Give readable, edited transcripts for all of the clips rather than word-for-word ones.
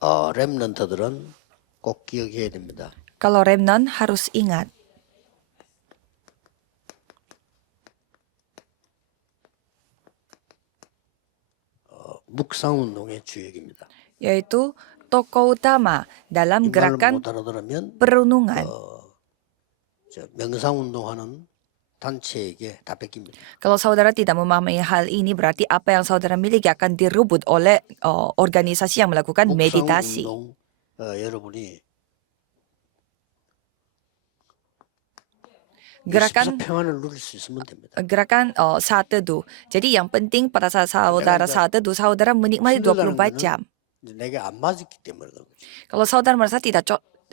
렘넌트들은 꼭 기억해야 됩니다. Kalau remnant harus ingat, 묵상운동의 주역입니다. yaitu tokoh utama 이 dalam 말을 gerakan 못 알아들으면 perenungan. 명상운동하는 단체에게 다 뺏깁니다. Kalau saudara tidak memahami hal ini, berarti apa yang saudara miliki akan direbut oleh organisasi yang melakukan meditasi. 묵상운동 여러분이 Gerakan 평안을 누릴 수 있으면 됩니다. gerakan saat teduh. Jadi yang penting pada saat saudara saat teduh, saudara menikmati 24 jam. 내게 안 맞았기 때문에 그런 거죠. Kalau saudara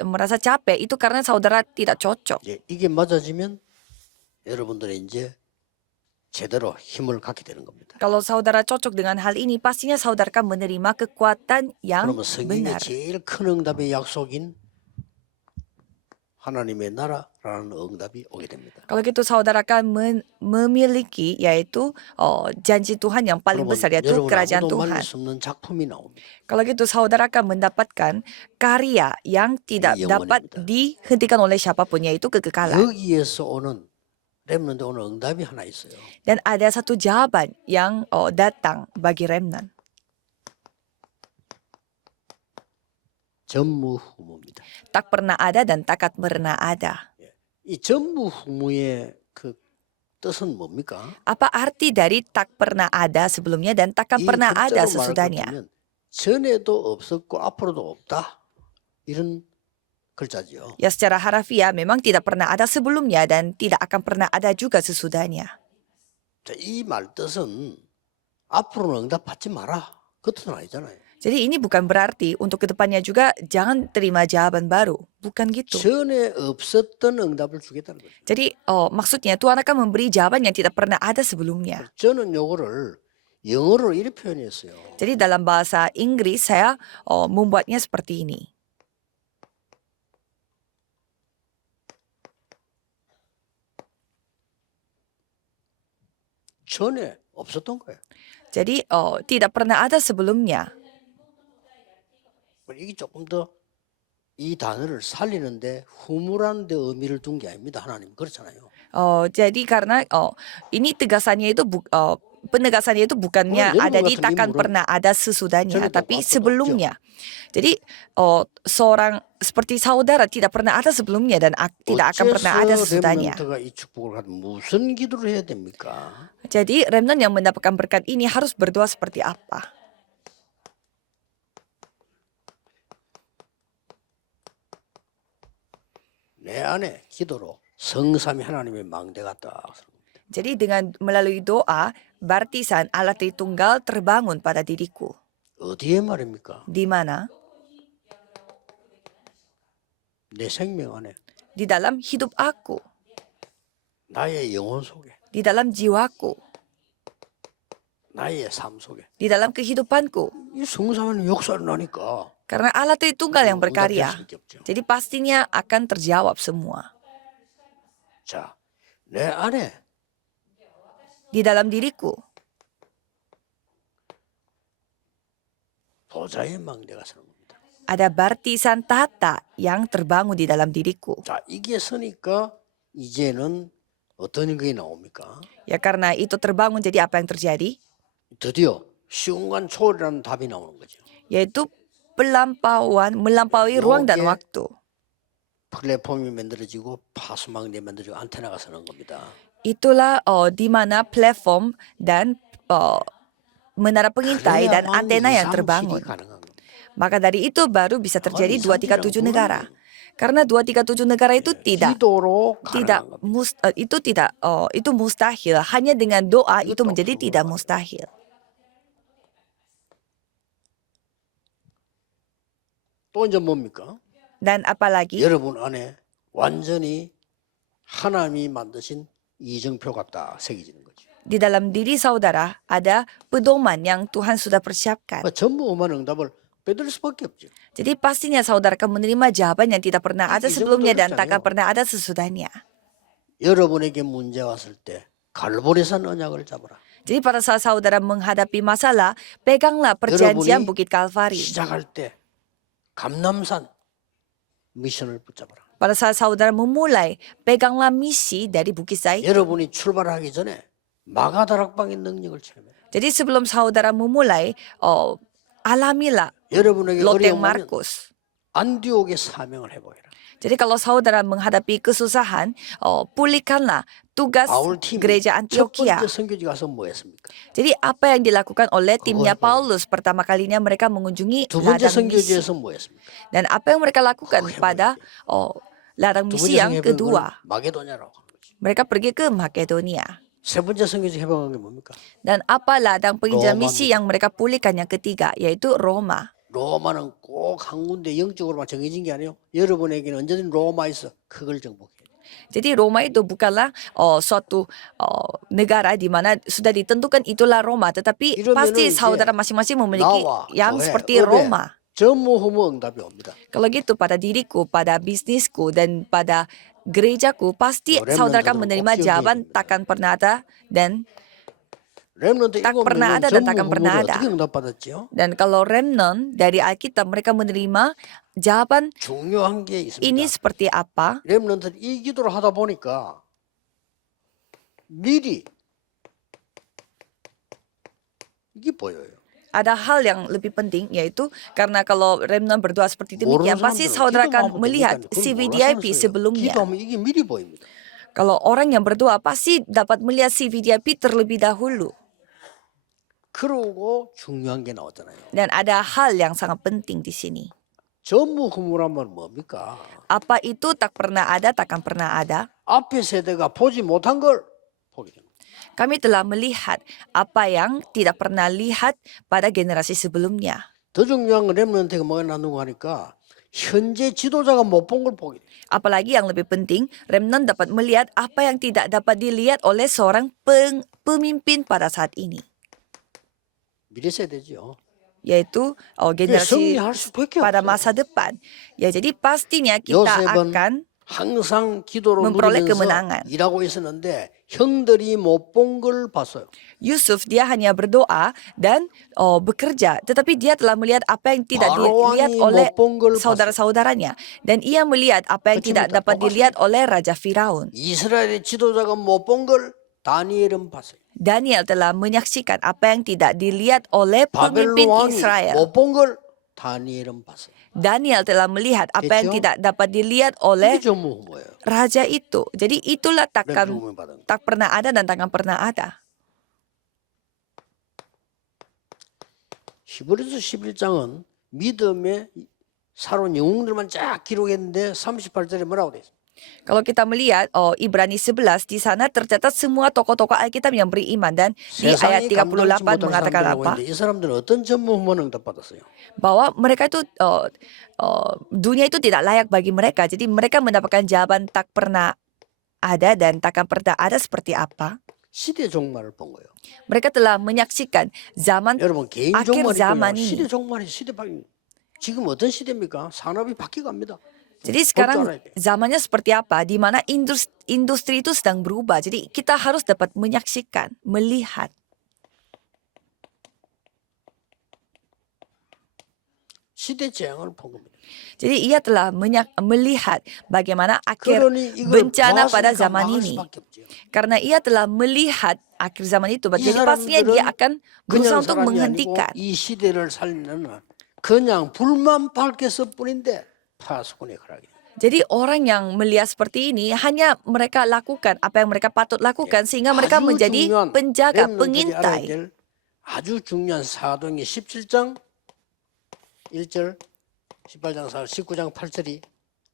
merasa capek, itu karena saudara tidak cocok. 이게 맞아지면 여러분들이 이제 제대로 힘을 갖게 되는 겁니다. Kalau saudara cocok dengan hal ini, pastinya saudara akan menerima kekuatan yang 그러면 성경의 benar. 제일 큰 응답의 약속인 하나님의 나라라는 응답이 오게 됩니다. Kalau gitu saudara akan memiliki yaitu janji Tuhan yang paling besar, yaitu kerajaan 여러분 아무도 Tuhan. 만들 수 없는 작품이 나옵니다. Kalau gitu saudara akan mendapatkan karya yang tidak dapat dihentikan oleh siapapun, yaitu kekekalan. 여기에서 오는 렘넌트 오는 응답이 하나 있어요. Dan ada satu jawaban yang datang bagi remnant. 전무후무입니다. Tak pernah ada dan takkan pernah ada. 이 전무후무의 그 뜻은 뭡니까? Apa arti dari tak pernah ada sebelumnya dan takkan pernah ada sesudahnya? 전에도 없었고 앞으로도 없다. 이런 글자죠. Ya secara harafiah memang tidak pernah ada sebelumnya dan tidak akan pernah ada juga sesudahnya. 자, 이 말 뜻은 앞으로는 응답 받지 마라. 그 뜻은 아니잖아요. Jadi ini bukan berarti untuk kedepannya juga jangan terima jawaban baru. Bukan gitu. 전에 없었던 응답을 주겠다는 거죠. Jadi maksudnya Tuhan akan memberi jawaban yang tidak pernah ada sebelumnya. 저는 요거를 영어로 이렇게 표현했어요. Jadi dalam bahasa Inggris saya membuatnya seperti ini. 전에 없었던 거예요. Jadi tidak pernah ada sebelumnya. 이게 조금 더 이 단어를 살리는데 후무라는 데 의미를 둔 게 아닙니다. 하나님 그렇잖아요. Jadi karena ini tegasannya itu penegasannya itu bukannya ada di takkan pernah ada sesudahnya, tapi sebelumnya. Jadi seorang seperti saudara tidak pernah ada sebelumnya dan tidak akan pernah ada sesudahnya. 이 축복을 하면 무슨 기도를 해야 됩니까? Jadi remnant yang mendapatkan berkat ini harus berdoa seperti apa? 내 안에 기도로 성삼위 하나님의 망대가 딱. Jadi dengan melalui doa, baptisan Allah Tritunggal terbangun pada diriku. 어디에 말입니까? Di mana? 내 생명 안에, Di dalam hidup aku, 나의 영혼 속에, di dalam jiwaku, 나의 삶 속에. di dalam kehidupanku. 이 성삼위는 역사를 나니까. Karena Allah Tritunggal yang berkarya. Jadi pastinya akan terjawab semua. 자, 내 안에 Di dalam diriku 보좌의 망대가 서는 겁니다. ada baptisan tata yang terbangun di dalam diriku. 자, 이게 서니까 이제는 어떤 게 나옵니까? Ya karena itu terbangun, jadi apa yang terjadi? 드디어 시공간 초월이라는 답이 나오는 거죠. Yaitu melampaui ruang dan waktu. 플랫폼이 만들어지고 파수망대 만들어지고 안테나가 서는 겁니다. Itulah di mana platform dan menara pengintai dan antena yang terbangun. Maka dari itu baru bisa terjadi 237 negara. Karena 237 negara itu itu mustahil. Hanya dengan doa itu menjadi tidak mustahil. 또 이제 뭡니까? Dan apalagi 여러분 안에 완전히 하나님이 만드신 이정표가 딱 새겨지는 거죠. di dalam diri saudara ada pedoman yang Tuhan sudah persiapkan. 전부 오만 응답을 빼들 수밖에 없죠. Jadi pastinya saudara akan menerima jawaban yang tidak pernah ada sebelumnya dan tak akan pernah ada sesudahnya. 여러분에게 문제 왔을 때 갈보리산 언약을 잡아라. Jadi pada saat saudara menghadapi masalah, peganglah perjanjian Bukit Kalvari. 시작할 때 감남산 미션을 붙잡아라. Pada saat saudara memulai, peganglah misi dari Bukit Zaitun. 여러분이 출발하기 전에 마가다락방의 능력을 체험해. Jadi sebelum saudara memulai, alamilah 여러분에게 loteng 어려움은 Markus. 안디옥의 사명을 해보여라. Jadi kalau saudara menghadapi kesusahan, pulihkanlah tugas 바울 팀이 gereja 첫 Antioquia. 번째 선교지 가서 뭐 했습니까? Jadi apa yang dilakukan oleh timnya 해보여라. Paulus pertama kalinya mereka mengunjungi 두 번째 ladang misi. 선교지에서 뭐 했습니까? Dan apa yang mereka lakukan 해보여라. pada ladang 두 misi 번째 yang 선교지는 kedua? 마게도냐라고 하는 거지. Mereka pergi ke Makedonia. 세 번째 선교지 해방한 게 뭡니까? Dan apa ladang penginjalan misi Roma. yang mereka pulihkan yang ketiga, yaitu Roma. 로마는 꼭 한 군데 영적으로만 정해진 게 아니에요. 여러분에게는 언제든 로마에서 그걸 정복해. Jadi Roma itu bukanlah suatu negara di mana sudah ditentukan itulah Roma, tetapi 이러면은 pasti 이제 saudara masing-masing memiliki 나와 yang 교회, seperti 업에 Roma. 전무후무 응답이 옵니다. Kalau gitu pada diriku, pada bisnisku, dan pada gerejaku, pasti Remnant saudara akan adalah menerima opsi jawaban yang takkan pernah ada dan 렘넌트 딱 일곱 pernah 명은 ada dan takkan pernah 전무후무를 ada. 어떻게 응답받았지요? Dan kalau remnant dari Alkitab mereka menerima jawaban 중요한 게 있습니다. ini seperti apa? 렘넌트는 이 기도를 하다 보니까 미리 이게 보여요. Ada hal yang lebih penting, yaitu karena kalau remnant berdoa seperti demikian, 모르는 pasti 사람들은 saudara 기도만 akan 하면 melihat 되니까 그건 CVDIP 몰라서 sebelumnya. 기도하면 이게 미리 보입니다. Kalau orang yang berdoa pasti dapat melihat CVDIP terlebih dahulu. 그러고 중요한 게 나왔잖아요. Dan ada hal yang sangat penting di sini. 전무후무라면 뭡니까? Apa itu tak pernah ada, takkan pernah ada? 앞에 세대가 보지 못한 걸 보게 됩니다. Kami telah melihat apa yang tidak pernah lihat pada generasi sebelumnya. 더 중요한 건 렘넌트가 뭐가 나누고 하니까 현재 지도자가 못 본 걸 보게 돼요. Apalagi yang lebih penting, remnant dapat melihat apa yang tidak dapat dilihat oleh seorang pemimpin pada saat ini, 미래 세대죠. yaitu generasi 승리할 수밖에 pada 없어요. masa depan. Ya, jadi pastinya kita 요셉은 akan 항상 기도로 memperoleh 누리면서 kemenangan. 일하고 있었는데 형들이 못 본 걸 봤어요. Yusuf dia hanya berdoa dan bekerja, tetapi dia telah melihat apa yang tidak dilihat 바로왕이 oleh 못 본 걸 봤어요. saudara-saudaranya, dan ia melihat apa yang 그치, tidak betul. dapat 똑같습니다. dilihat oleh Raja Firaun. 이스라엘의 지도자가 못 본 걸 다니엘은 봤어요. Daniel telah menyaksikan apa yang tidak dilihat oleh 바벨론 pemimpin 왕이 Israel. 못 본 걸 다니엘은 봤어요. Daniel telah melihat apa yang Kecil. tidak dapat dilihat oleh 이게 전무후무예요. raja itu. Jadi itulah takkan 렘넌트 받은 거. tak pernah ada dan takkan pernah ada. 히브리서 11장은 믿음의 살아온 영웅들만 쫙 기록했는데 38절에 뭐라고 돼 있어요? Kalau kita melihat Ibrani 11 di sana tercatat semua tokoh-tokoh Alkitab yang beriman, dan di ayat 세상이 38 감당치 못한 mengatakan 사람들이라고 apa? 했는데 이 사람들은 어떤 전무후무는 응답받았어요? Bahwa mereka itu dunia itu tidak layak bagi mereka. Jadi mereka mendapatkan jawaban tak pernah ada dan takkan pernah ada seperti apa? 시대 종말을 본 거예요. Mereka telah menyaksikan zaman 여러분 개인 아khir 종말이 zaman 있고요. ini. 시대 종말이 시대 바뀌. 지금 어떤 시대입니까? 산업이 바뀌갑니다. Jadi sekarang zamannya seperti apa? Di mana industri itu sedang berubah. Jadi kita harus dapat menyaksikan, melihat. 시대 재앙을 본 겁니다. Jadi ia telah melihat bagaimana akhir 그러니 이걸 bencana pada 보았으니까 zaman 막을 ini. 수밖에 없죠. Karena ia telah melihat akhir zaman itu. 이 Jadi pastinya dia 사람들은 akan berusaha 그냥 untuk 사람이 아니고 menghentikan. 이 시대를 살리는 그냥 불만 밝혔을 뿐인데 파수꾼의 허락이. Jadi orang yang melihat seperti ini hanya mereka lakukan apa yang mereka patut lakukan sehingga mereka 아주 menjadi 중요한 penjaga, 렘넌트들이 알아야 pengintai. 될 아주 중요한 사도행전 17장 1절 18장 4절 19장 8절이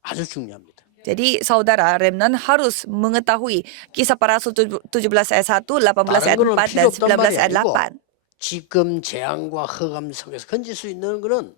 아주 중요합니다. Jadi saudara remnant harus mengetahui kisah para rasul 17 ayat 1, 18 ayat 4 dan 19 ayat 8. 지금 재앙과 흑암 속에서 건질 수 있는 것은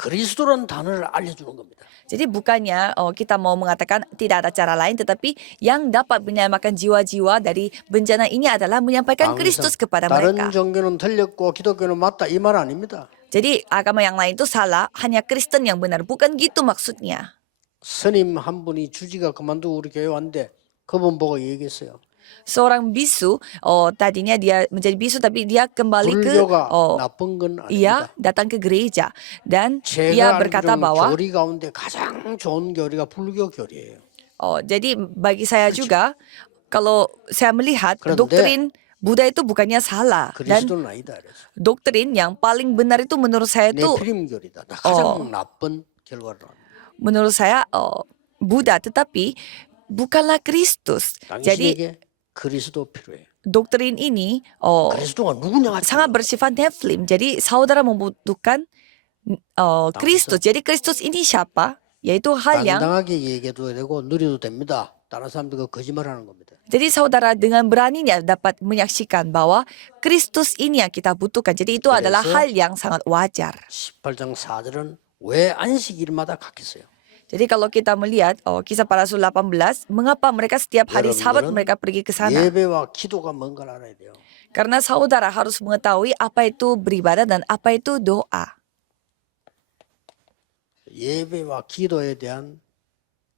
그리스도라는 단어를 알려주는 겁니다. Jadi bukannya kita mau mengatakan tidak ada cara lain, tetapi yang dapat menyelamatkan jiwa-jiwa dari bencana ini adalah menyampaikan Kristus kepada mereka. 다른 종교는 틀렸고 기독교는 맞다 이 말 아닙니다. Jadi agama yang lain itu salah, hanya Kristen yang benar. Bukan gitu maksudnya. 스님 한 분이 주지가 그만두고 우리 교회 왔는데 그분 보고 얘기했어요. Seorang bisu, tadinya dia menjadi bisu tapi dia kembali ke 불교가 나쁜 건 ia 아닙니다. datang ke gereja dan ia 제가 berkata 알기로는 bahwa 교리 가운데 가장 좋은 교리가 불교 교리예요. jadi bagi saya juga kalau saya melihat 그런데 doktrin Buddha itu bukannya salah dan 그리스도는 아니다. 그래서 doktrin yang paling benar itu menurut saya itu 네피림 교리다. 가장 나쁜 결과를 합니다. menurut saya Buddha tetapi bukanlah Kristus. Jadi 당신에게 그리스도 필요해요. doktrin ini 그리스도가 누구냐? sangat bersifat Nephilim. Jadi saudara membutuhkan Kristus. Jadi Kristus ini siapa? Yaitu hal yang 당당하게 얘기해도 되고 누려도 됩니다. 다른 사람들과 거짓말하는 겁니다. jadi saudara dengan beraninya dapat menyaksikan bahwa Kristus ini yang kita butuhkan. Jadi itu adalah hal yang sangat wajar. 18장 4절은 왜 안식일마다 갔겠어요? Jadi kalau kita melihat kisah para rasul 18, mengapa mereka setiap hari Sabat 여러분들은 mereka pergi ke sana? 예배와 기도가 뭔가를 알아야 돼요. Karena saudara harus mengetahui apa itu beribadah dan apa itu doa. 예배와 기도에 대한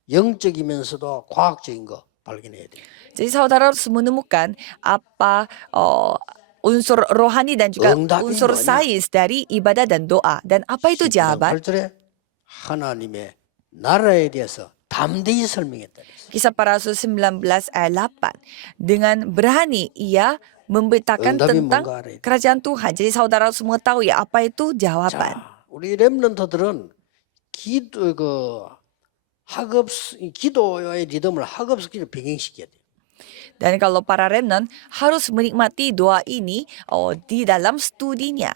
영적이면서도 과학적인 거 발견해야 돼요. Jadi saudara harus menemukan apa unsur rohani dan juga 응답이 unsur 뭐냐? sains dari ibadah dan doa. Dan apa itu jawaban? 8절에 하나님의 나라에 대해서 담대히 설명했다. Kisah para rasul 19 ayat 8. Dengan berani ia memberitakan 응답이 tentang 뭔가 알아야 돼. kerajaan Tuhan. Jadi saudara harus mengetahui apa itu jawaban. 자, 우리 렘넌트들은 기도의 리듬을 학업스키를 병행시켜야 돼요. Dan kalau para remnant harus menikmati doa ini di dalam studinya.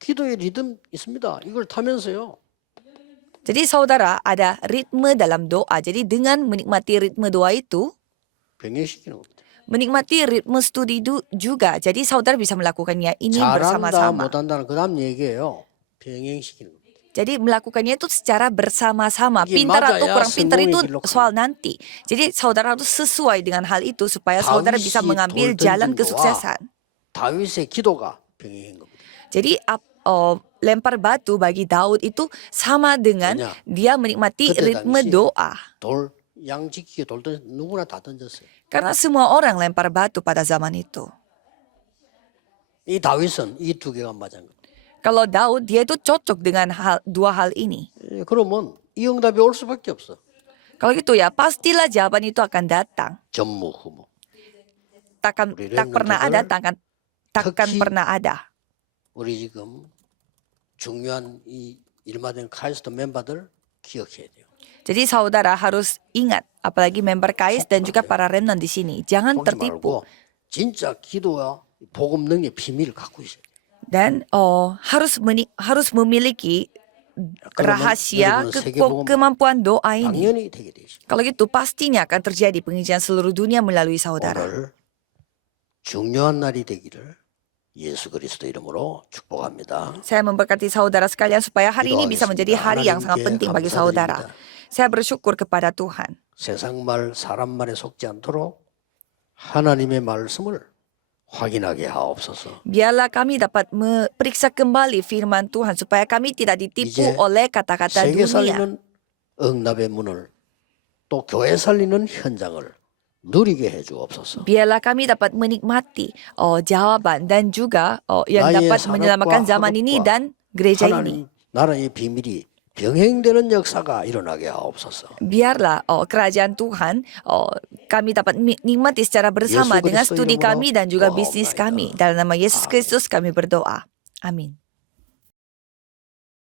기도의 리듬 있습니다. 이걸 타면서요. Jadi saudara ada ritme dalam doa. Jadi dengan menikmati ritme doa itu, 병행시키는 겁니다. menikmati ritme studi juga. Jadi saudara bisa melakukannya ini 잘한다 bersama-sama. 못한다는 그 다음 얘기예요. 병행시키는 겁니다. Jadi melakukannya itu secara bersama-sama. 이게 Pintar atau 맞아야 kurang pintar 성공의 itu 길로 가는 soal nanti. Jadi saudara harus sesuai dengan hal itu supaya saudara bisa 다윗이 mengambil 돌 jalan 던진 kesuksesan. 다윗의 기도가 병행한 겁니다. Jadi lempar batu bagi Daud itu sama dengan 왜냐? dia menikmati 그때 ritme 당시 doa. 양 지키게 돌 던져 누구나 다 던졌어요. Karena semua orang lempar batu pada zaman itu. 이 다윗은 이 두 개가 맞은 겁니다. Kalau Daud, dia itu cocok dengan dua hal ini. 그러면 이 응답이 올 수밖에 없어. Kalau gitu ya, pastilah jawaban itu akan datang. 전무후무. Tak pernah ada, takkan 특히 pernah ada. 우리 지금 중요한 이 일마된 카이스트 멤버들 기억해야 돼요. Jadi saudara harus ingat, apalagi member KAIS dan juga para remnant di sini. Jangan 속지 tertipu. 말고 진짜 기도와 복음 능력의 비밀을 갖고 있어요. Dan harus memiliki rahasia 여러분 세계복음 kemampuan doa ini. 당연히 되게 돼 있어요. Kalau gitu pastinya akan terjadi penginjilan seluruh dunia melalui saudara. 오늘 중요한 날이 되기를 예수 그리스도 이름으로 축복합니다. Saya memberkati saudara sekalian supaya hari ini bisa menjadi hari yang sangat penting bagi saudara. Saya bersyukur kepada Tuhan. 세상 말, 사람 말에 속지 않도록 하나님의 말씀을 확인하게 하옵소서. Biarlah kami dapat memeriksa kembali firman Tuhan supaya kami tidak ditipu 이제 oleh kata-kata 세계 dunia. 살리는 응답의 문을 또 교회 살리는 현장을 누리게 해주옵소서. Biarlah kami dapat menikmati jawaban dan juga yang 나의 dapat 산업과 menyelamatkan zaman ini 학업과 dan gereja ini. 하나님 나라의 비밀이 병행되는 역사가 일어나게 하옵소서. Biarlah kerajaan Tuhan kami dapat nikmati secara bersama Yesus dengan Kristus studi iramura kami dan juga doa bisnis kami. kami. Dalam nama Yesus Kristus kami berdoa. Amin.